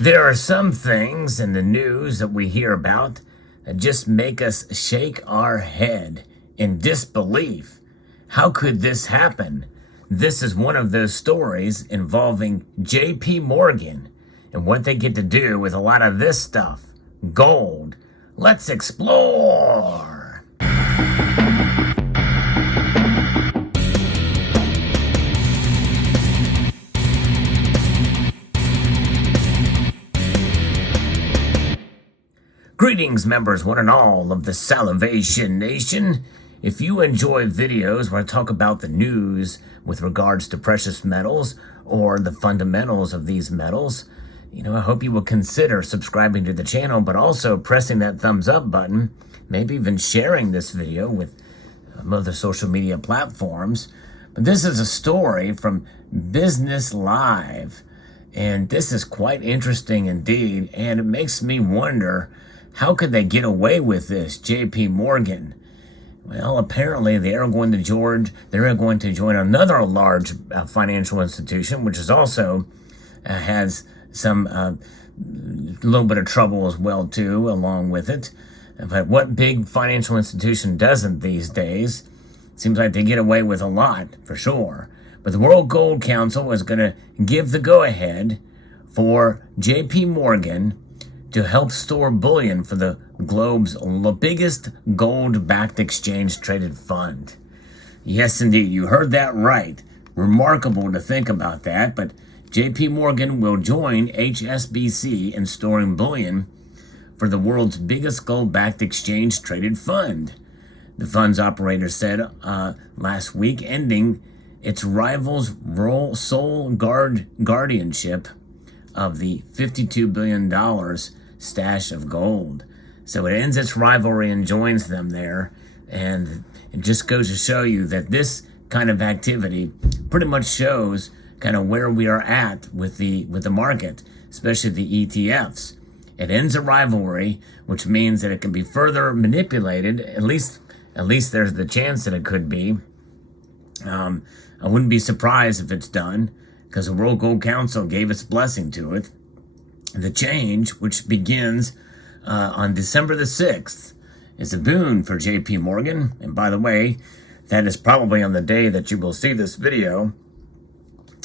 There are some things in the news that we hear about that just make us shake our head in disbelief. How could this happen? This is one of those stories involving JP Morgan and what they get to do with a lot of this stuff. Gold. Let's explore. Greetings, members, one and all of the Salivation Nation. If you enjoy videos where I talk about the news with regards to precious metals or the fundamentals of these metals, I hope you will consider subscribing to the channel, but also pressing that thumbs up button, maybe even sharing this video with other social media platforms. But this is a story from Business Live, and this is quite interesting indeed, and it makes me wonder, how could they get away with this, JP Morgan? Well, apparently they're going to join another large financial institution, which is also has some little bit of trouble as well too, along with it. But what big financial institution doesn't these days? Seems like they get away with a lot, for sure. But the World Gold Council is going to give the go-ahead for JP Morgan to help store bullion for the globe's biggest gold-backed exchange-traded fund. Yes, indeed, you heard that right. Remarkable to think about that, but JP Morgan will join HSBC in storing bullion for the world's biggest gold-backed exchange-traded fund. The fund's operator said last week, ending its rival's sole guardianship of the $52 billion stash of gold. So it ends its rivalry and joins them there. And it just goes to show you that this kind of activity pretty much shows kind of where we are at with the market, especially the ETFs. It ends a rivalry, which means that it can be further manipulated. At least there's the chance that it could be. I wouldn't be surprised if it's done, because the World Gold Council gave its blessing to it. The change, which begins on December the 6th, is a boon for JP Morgan. And by the way, that is probably on the day that you will see this video,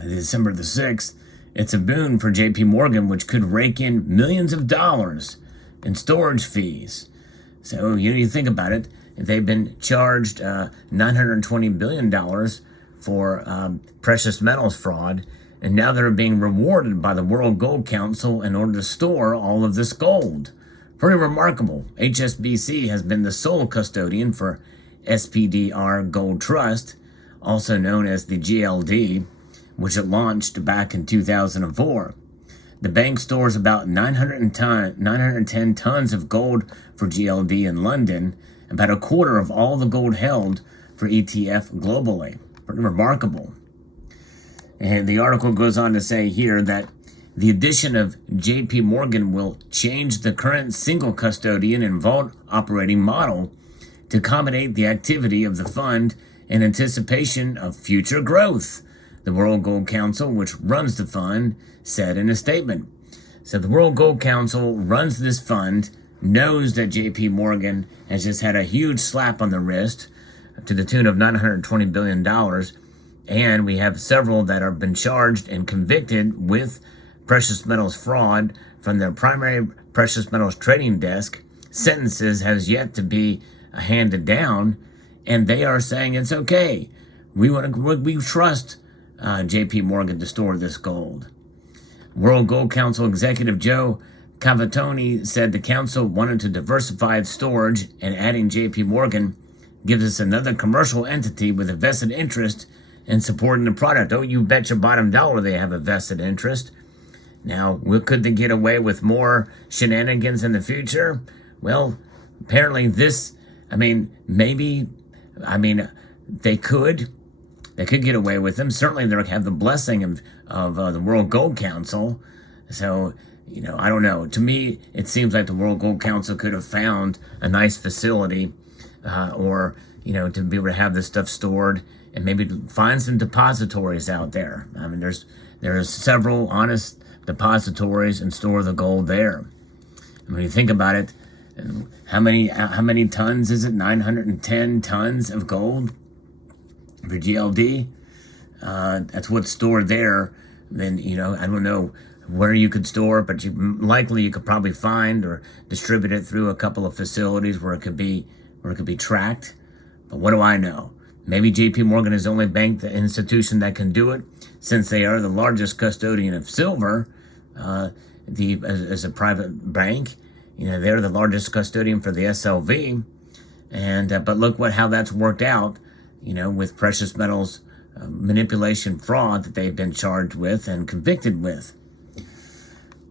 December the 6th. It's a boon for JP Morgan, which could rake in millions of dollars in storage fees. So you think about it, they've been charged $920 billion for precious metals fraud, and now they're being rewarded by the World Gold Council in order to store all of this gold. Pretty remarkable. HSBC has been the sole custodian for SPDR Gold Trust, also known as the GLD, which it launched back in 2004. The bank stores about 910 tons of gold for GLD in London, about a quarter of all the gold held for ETF globally. Pretty remarkable. And the article goes on to say here that the addition of JP Morgan will change the current single custodian and vault operating model to accommodate the activity of the fund in anticipation of future growth, the World Gold Council, which runs the fund, said in a statement. So the World Gold Council runs this fund, knows that JP Morgan has just had a huge slap on the wrist to the tune of $920 billion, and we have several that have been charged and convicted with precious metals fraud from their primary precious metals trading desk. Sentences has yet to be handed down, and they are saying it's okay. We trust JP Morgan to store this gold. World Gold Council Executive Joe Cavatoni said the council wanted to diversify its storage, and adding JP Morgan gives us another commercial entity with a vested interest in supporting the product. Oh, you bet your bottom dollar they have a vested interest. Now, could they get away with more shenanigans in the future? Well, apparently they could. They could get away with them. Certainly they have the blessing of the World Gold Council. So, I don't know. To me, it seems like the World Gold Council could have found a nice facility or to be able to have this stuff stored and maybe find some depositories out there. I mean, there's several honest depositories and store the gold there. And when you think about it, how many tons is it? 910 tons of gold for GLD. That's what's stored there. Then, I don't know where you could store it, but you could probably find or distribute it through a couple of facilities where it could be tracked. But what do I know? Maybe JPMorgan is the only bank, the institution that can do it, since they are the largest custodian of silver. As a private bank, they're the largest custodian for the SLV, and but look how that's worked out, with precious metals manipulation fraud that they've been charged with and convicted with.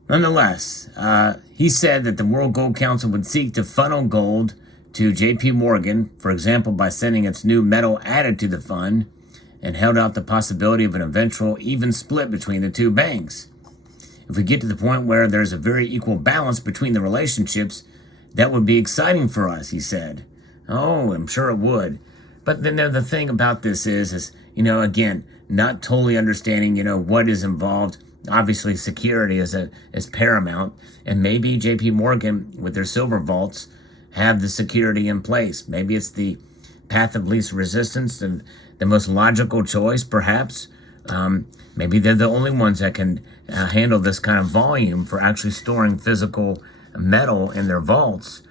Nonetheless, he said that the World Gold Council would seek to funnel gold to JPMorgan, for example, by sending its new metal added to the fund, and held out the possibility of an eventual even split between the two banks. If we get to the point where there's a very equal balance between the relationships, that would be exciting for us, he said. Oh, I'm sure it would. But then the thing about this is, again, not totally understanding, what is involved. Obviously, security is paramount, and maybe JPMorgan, with their silver vaults, have the security in place. Maybe it's the path of least resistance and the most logical choice, perhaps. Maybe they're the only ones that can handle this kind of volume for actually storing physical metal in their vaults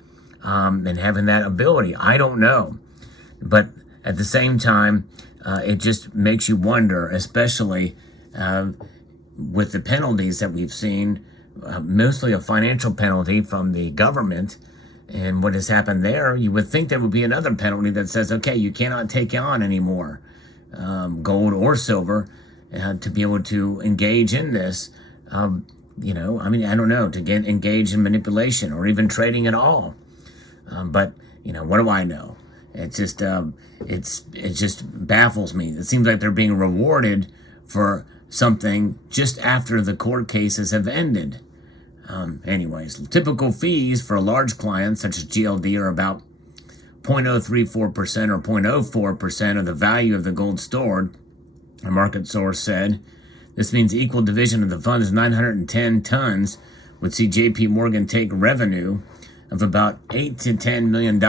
and having that ability. I don't know. But at the same time, it just makes you wonder, especially with the penalties that we've seen, mostly a financial penalty from the government. And what has happened there, you would think there would be another penalty that says, okay, you cannot take on anymore gold or silver to be able to engage in this. I don't know, to get engaged in manipulation or even trading at all. But what do I know? It's just it just baffles me. It seems like they're being rewarded for something just after the court cases have ended. Anyways, typical fees for large clients such as GLD are about 0.034% or 0.04% of the value of the gold stored, a market source said. This means equal division of the fund's 910 tons would see JPMorgan take revenue of about $8 to $10 million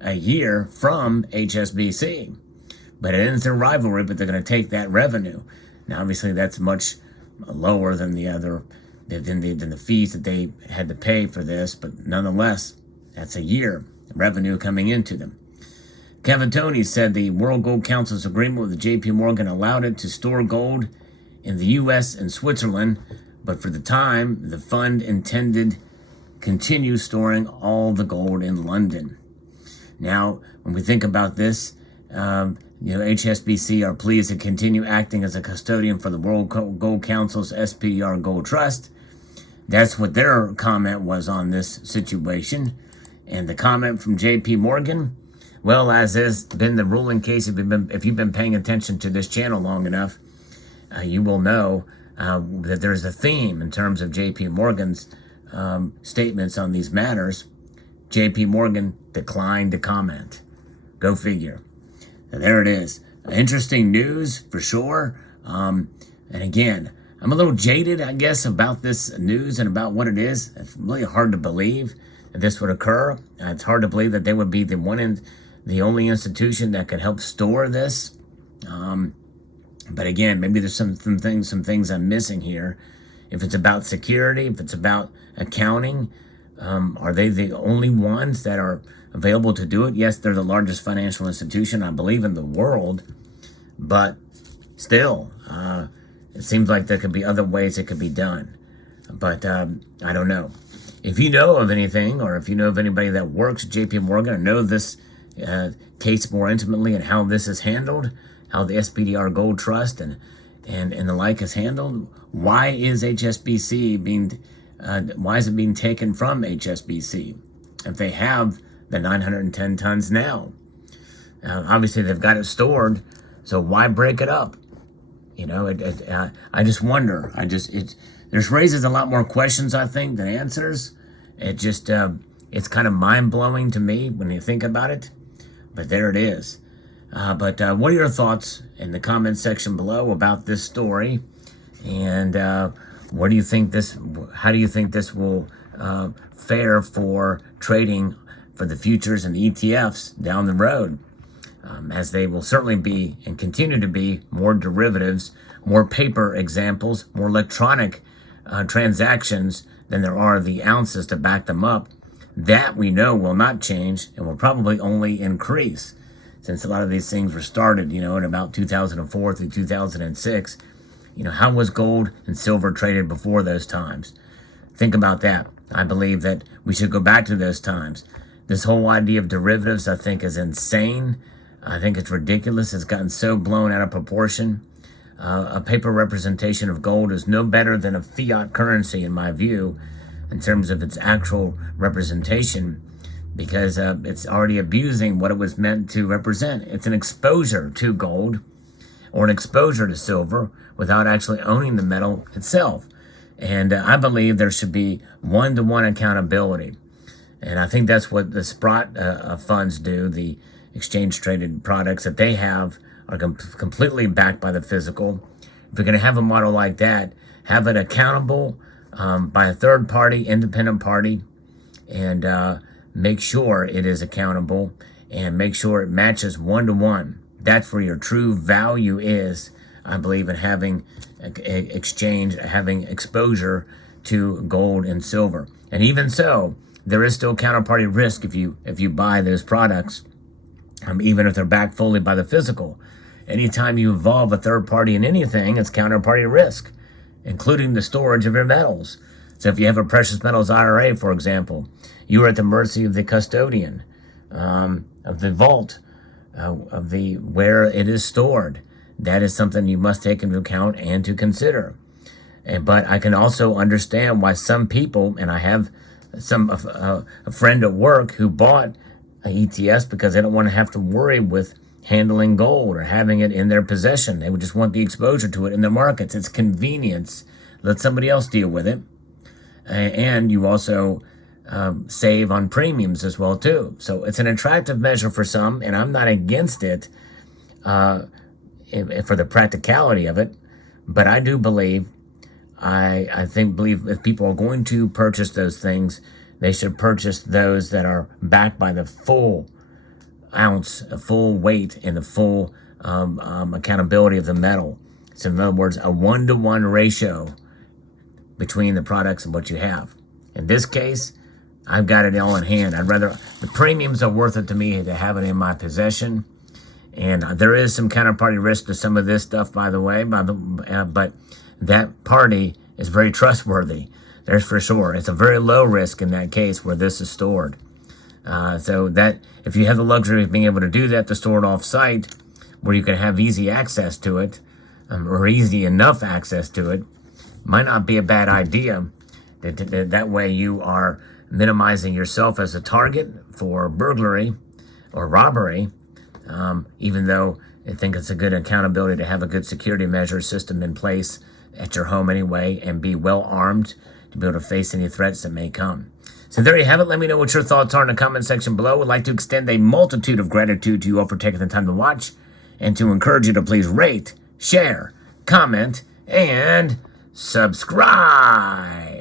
a year from HSBC. But it ends their rivalry, but they're going to take that revenue. Now, obviously, that's much lower than the fees that they had to pay for this, but nonetheless, that's a year revenue coming into them. Cavatoni said the World Gold Council's agreement with JPMorgan allowed it to store gold in the U.S. and Switzerland, but for the time, the fund intended continue storing all the gold in London. Now, when we think about this, HSBC are pleased to continue acting as a custodian for the World Gold Council's SPDR Gold Trust. That's what their comment was on this situation. And the comment from JPMorgan, well, as has been the ruling case, if you've been paying attention to this channel long enough, you will know that there's a theme in terms of JPMorgan's statements on these matters. JPMorgan declined to comment. Go figure. And there it is. Interesting news for sure. And again, I'm a little jaded, I guess, about this news and about what it is. It's really hard to believe that this would occur. It's hard to believe that they would be the only institution that could help store this. But again, maybe there's some things I'm missing here. If it's about security, if it's about accounting, are they the only ones that are available to do it? Yes, they're the largest financial institution, I believe, in the world. But still, it seems like there could be other ways it could be done. But I don't know. If you know of anything, or if you know of anybody that works at JPMorgan or know this case more intimately and how this is handled, how the SPDR Gold Trust and the like is handled, why is HSBC why is it being taken from HSBC if they have the 910 tons now? Obviously, they've got it stored, so why break it up? I just wonder. There's raises a lot more questions, I think, than answers. It's kind of mind-blowing to me when you think about it. But there it is. But what are your thoughts in the comment section below about this story? And What do you think this? How do you think this will fare for trading for the futures and the ETFs down the road? As they will certainly be and continue to be more derivatives, more paper examples, more electronic transactions than there are the ounces to back them up. That we know will not change and will probably only increase, since a lot of these things were started, in about 2004 through 2006. How was gold and silver traded before those times? Think about that. I believe that we should go back to those times. This whole idea of derivatives, I think, is insane. I think it's ridiculous. It's gotten so blown out of proportion. A paper representation of gold is no better than a fiat currency, in my view, in terms of its actual representation, because it's already abusing what it was meant to represent. It's an exposure to gold or an exposure to silver without actually owning the metal itself. And I believe there should be one-to-one accountability. And I think that's what the Sprott funds do. The exchange-traded products that they have are completely backed by the physical. If you're going to have a model like that, have it accountable by a third party, independent party, and make sure it is accountable and make sure it matches one-to-one. That's where your true value is, I believe, in having exchange, having exposure to gold and silver. And even so, there is still counterparty risk if you buy those products, even if they're backed fully by the physical. Anytime you involve a third party in anything, it's counterparty risk, including the storage of your metals. So if you have a precious metals IRA, for example, you are at the mercy of the custodian, of the vault, of the where it is stored. That is something you must take into account and to consider. But I can also understand why some people, and I have a friend at work who bought ETS because they don't want to have to worry with handling gold or having it in their possession. They would just want the exposure to it in their markets. It's convenience. Let somebody else deal with it. And you also save on premiums as well too. So it's an attractive measure for some, and I'm not against it for the practicality of it. But I do believe, I believe if people are going to purchase those things, they should purchase those that are backed by the full ounce, a full weight, and the full accountability of the metal. So in other words, a one-to-one ratio between the products and what you have. In this case, I've got it all in hand. The premiums are worth it to me to have it in my possession. And there is some counterparty risk to some of this stuff, by the way, but that party is very trustworthy. There's for sure. It's a very low risk in that case where this is stored. So that if you have the luxury of being able to do that, to store it off-site, where you can have easy access to it, or easy enough access to it, might not be a bad idea. That way you are minimizing yourself as a target for burglary or robbery, even though I think it's a good accountability to have a good security measure system in place at your home anyway and be well armed to be able to face any threats that may come. So there you have it. Let me know what your thoughts are in the comment section below. I'd like to extend a multitude of gratitude to you all for taking the time to watch and to encourage you to please rate, share, comment, and subscribe.